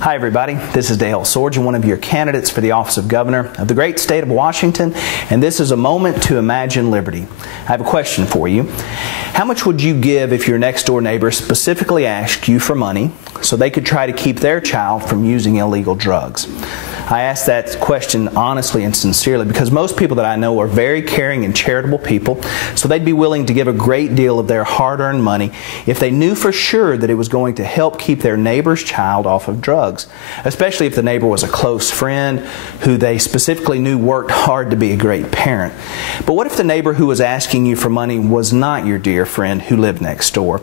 Hi everybody, this is Dale Sorgen, one of your candidates for the office of Governor of the great state of Washington, and this is a moment to imagine liberty. I have a question for you. How much would you give if your next door neighbor specifically asked you for money so they could try to keep their child from using illegal drugs? I ask that question honestly and sincerely because most people that I know are very caring and charitable people, so they'd be willing to give a great deal of their hard-earned money if they knew for sure that it was going to help keep their neighbor's child off of drugs, especially if the neighbor was a close friend who they specifically knew worked hard to be a great parent. But what if the neighbor who was asking you for money was not your dear friend who lived next door?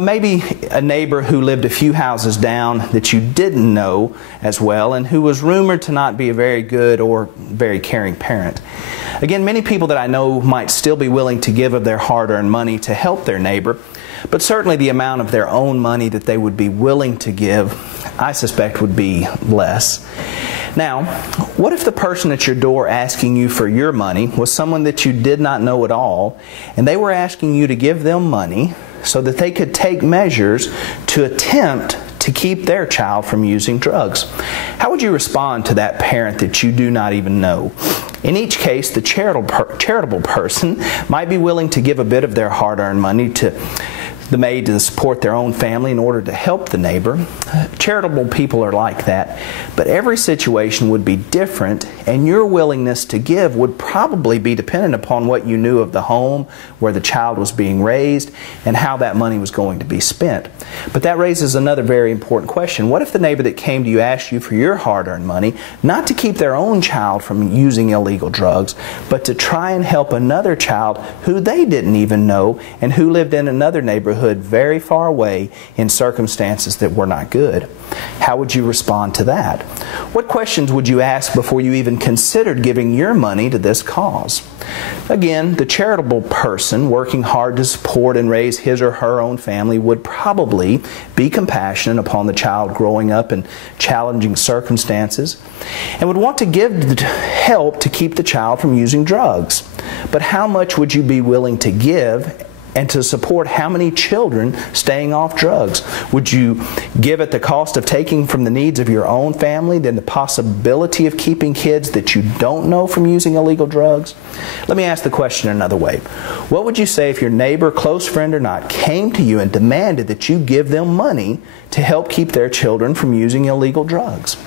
Maybe a neighbor who lived a few houses down that you didn't know as well and who was rumored to not be a very good or very caring parent. Again, many people that I know might still be willing to give of their hard-earned money to help their neighbor, but certainly the amount of their own money that they would be willing to give, I suspect, would be less. Now, what if the person at your door asking you for your money was someone that you did not know at all, and they were asking you to give them money so that they could take measures to attempt to keep their child from using drugs? How would you respond to that parent that you do not even know? In each case, the charitable person might be willing to give a bit of their hard-earned money to the maid to support their own family in order to help the neighbor. Charitable people are like that, but every situation would be different, and your willingness to give would probably be dependent upon what you knew of the home where the child was being raised and how that money was going to be spent. But that raises another very important question. What if the neighbor that came to you asked you for your hard-earned money not to keep their own child from using illegal drugs, but to try and help another child who they didn't even know and who lived in another neighborhood very far away in circumstances that were not good? How would you respond to that? What questions would you ask before you even considered giving your money to this cause? Again, the charitable person working hard to support and raise his or her own family would probably be compassionate upon the child growing up in challenging circumstances and would want to give help to keep the child from using drugs. But how much would you be willing to give and to support how many children staying off drugs? Would you give at the cost of taking from the needs of your own family, then the possibility of keeping kids that you don't know from using illegal drugs? Let me ask the question another way. What would you say if your neighbor, close friend or not, came to you and demanded that you give them money to help keep their children from using illegal drugs?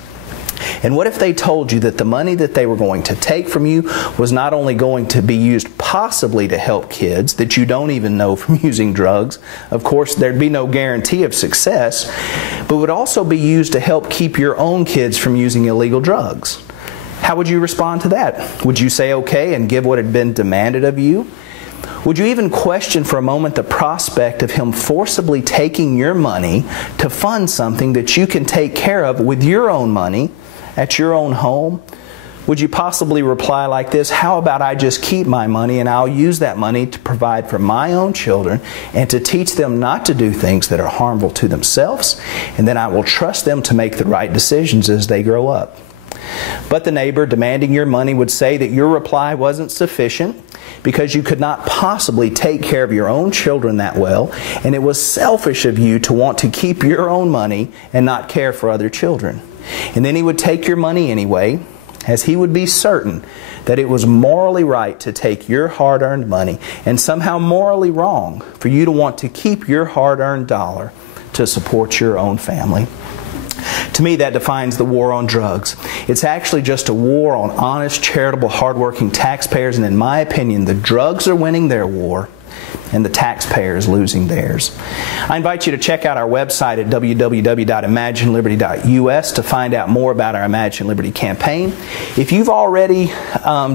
And what if they told you that the money that they were going to take from you was not only going to be used possibly to help kids that you don't even know from using drugs? Of course, there'd be no guarantee of success, but would also be used to help keep your own kids from using illegal drugs. How would you respond to that? Would you say okay and give what had been demanded of you? Would you even question for a moment the prospect of him forcibly taking your money to fund something that you can take care of with your own money at your own home? Would you possibly reply like this: how about I just keep my money and I'll use that money to provide for my own children and to teach them not to do things that are harmful to themselves, and then I will trust them to make the right decisions as they grow up? But the neighbor demanding your money would say that your reply wasn't sufficient because you could not possibly take care of your own children that well, and it was selfish of you to want to keep your own money and not care for other children. And then he would take your money anyway, as he would be certain that it was morally right to take your hard-earned money and somehow morally wrong for you to want to keep your hard-earned dollar to support your own family. To me, that defines the war on drugs. It's actually just a war on honest, charitable, hardworking taxpayers, and in my opinion, the drugs are winning their war and the taxpayer is losing theirs. I invite you to check out our website at www.imagineliberty.us to find out more about our Imagine Liberty campaign. If you've already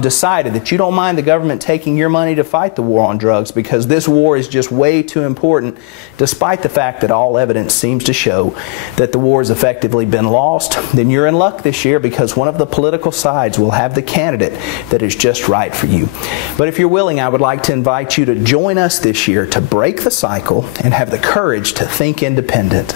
decided that you don't mind the government taking your money to fight the war on drugs because this war is just way too important, despite the fact that all evidence seems to show that the war has effectively been lost, then you're in luck this year because one of the political sides will have the candidate that is just right for you. But if you're willing, I would like to invite you to join us this year to break the cycle and have the courage to think independent.